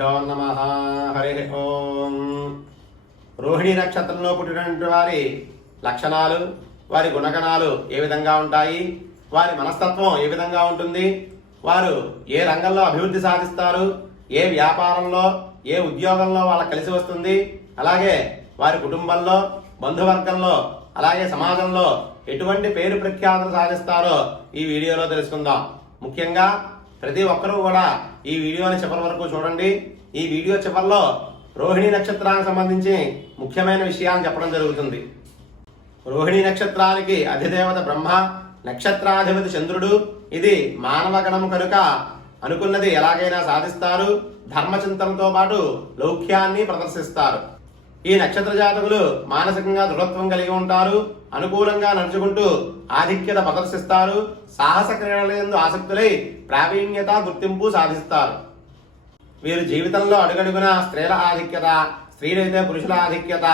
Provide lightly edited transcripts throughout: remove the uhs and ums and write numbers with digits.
శ్రీగురుభ్యో నమః. హరి ఓం. రోహిణి నక్షత్రంలో పుట్టినటువంటి వారి లక్షణాలు, వారి గుణగణాలు ఏ విధంగా ఉంటాయి, వారి మనస్తత్వం ఏ విధంగా ఉంటుంది, వారు ఏ రంగంలో అభివృద్ధి సాధిస్తారు, ఏ వ్యాపారంలో ఏ ఉద్యోగంలో వాళ్ళకి కలిసి వస్తుంది, అలాగే వారి కుటుంబంలో బంధువర్గంలో అలాగే సమాజంలో ఎటువంటి పేరు ప్రఖ్యాతులు సాధిస్తారో ఈ వీడియోలో తెలుసుకుందాం. ముఖ్యంగా ప్రతి ఒక్కరూ కూడా ఈ వీడియోని చివరి వరకు చూడండి. ఈ వీడియో చివరిలో రోహిణి నక్షత్రానికి సంబంధించి ముఖ్యమైన విషయాన్ని చెప్పడం జరుగుతుంది. రోహిణి నక్షత్రానికి అధిదేవత బ్రహ్మ, నక్షత్రాధిపతి చంద్రుడు. ఇది మానవ గణం కనుక అనుకున్నది ఎలాగైనా సాధిస్తారు. ధర్మచింతనతో పాటు లౌక్యాన్ని ప్రదర్శిస్తారు. ఈ నక్షత్ర జాతకులు మానసికంగా దృఢత్వం కలిగి ఉంటారు. అనుకూలంగా నడుచుకుంటూ ఆధిక్యత ప్రదర్శిస్తారు. సాహస క్రీడల యందు ఆసక్తులై ప్రావీణ్యత గుర్తింపు సాధిస్తారు. వీరు జీవితంలో అడుగడుగున స్త్రీల ఆధిక్యత, స్త్రీలైతే పురుషుల ఆధిక్యత,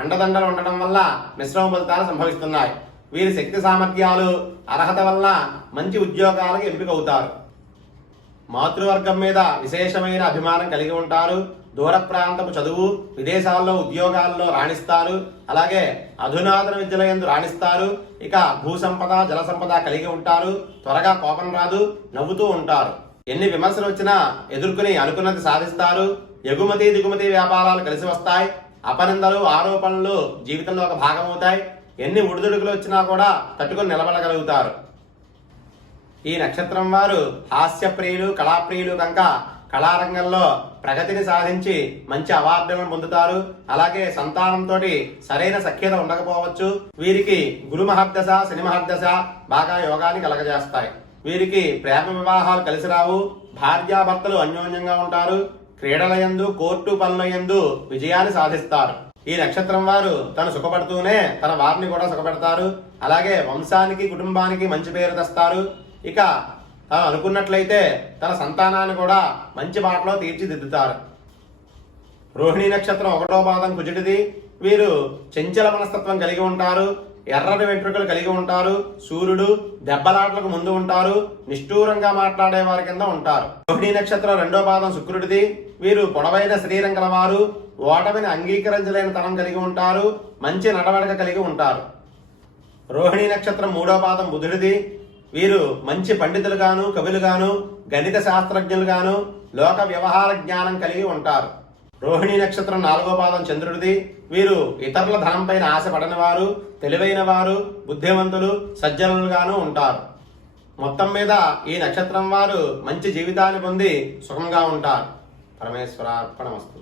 అండదండలు ఉండడం వల్ల మిశ్రమ ఫలితాలు సంభవిస్తున్నాయి. వీరి శక్తి సామర్థ్యాలు, అర్హత వల్ల మంచి ఉద్యోగాలకు ఎంపికవుతారు. మాతృవర్గం మీద విశేషమైన అభిమానం కలిగి ఉంటారు. దూర ప్రాంతపు చదువు, విదేశాల్లో ఉద్యోగాల్లో రాణిస్తారు. అలాగే అధునాతన విద్యల యందు రాణిస్తారు. ఇక భూసంపద, జల సంపద కలిగి ఉంటారు. త్వరగా కోపం రాదు, నవ్వుతూ ఉంటారు. ఎన్ని విమర్శలు వచ్చినా ఎదుర్కొని అనుకున్నది సాధిస్తారు. ఎగుమతి దిగుమతి వ్యాపారాలు కలిసి వస్తాయి. అపనిందలు, ఆరోపణలు జీవితంలో ఒక భాగం అవుతాయి. ఎన్ని ఒడిదుడుకులు వచ్చినా కూడా తట్టుకొని నిలబడగలుగుతారు. ఈ నక్షత్రం వారు హాస్యప్రియులు, కళాప్రియులు కనుక కళారంగంలో ప్రగతిని సాధించి మంచి అవార్డులను పొందుతారు. అలాగే సంతానంతో సరైన సఖ్యత ఉండకపోవచ్చు. వీరికి గురు మహర్దశ, శని మహర్దశ బాగా యోగాన్ని కలగజేస్తాయి. వీరికి ప్రేమ వివాహాలు కలిసి రావు. భార్యాభర్తలు అన్యోన్యంగా ఉంటారు. క్రీడల యందు, కోర్టు పనుల యందు విజయాన్ని సాధిస్తారు. ఈ నక్షత్రం వారు తను సుఖపడుతూనే తన వారిని కూడా సుఖపెడతారు. అలాగే వంశానికి, కుటుంబానికి మంచి పేరు తెస్తారు. ఇక తాను అనుకున్నట్లయితే తన సంతానాన్ని కూడా మంచి బాటలో తీర్చిదిద్దుతారు. రోహిణి నక్షత్రం 1వ పాదం కుజుడిది. వీరు చంచల మనస్తత్వం కలిగి ఉంటారు. ఎర్రటి వెంట్రుకలు కలిగి ఉంటారు. సూర్యుడు, దెబ్బలాటలకు ముందు ఉంటారు. నిష్ఠూరంగా మాట్లాడే వారి కింద ఉంటారు. రోహిణి నక్షత్రం 2వ పాదం శుక్రుడిది. వీరు పొడవైన శరీరం కలవారు. ఓటమిని అంగీకరించలేని తనం కలిగి ఉంటారు. మంచి నడవడిక కలిగి ఉంటారు. రోహిణి నక్షత్రం 3వ పాదం బుధుడిది. వీరు మంచి పండితులుగాను, కవులుగాను, గణిత శాస్త్రజ్ఞులుగాను, లోక వ్యవహార జ్ఞానం కలిగి ఉంటారు. రోహిణి నక్షత్రం 4వ పాదం చంద్రుడిది. వీరు ఇతరుల ధనంపైన ఆశపడని వారు, తెలివైన వారు, బుద్ధివంతులు, సజ్జనులుగాను ఉంటారు. మొత్తం మీద ఈ నక్షత్రం వారు మంచి జీవితాన్ని పొంది సుఖంగా ఉంటారు. పరమేశ్వరార్పణమస్తు.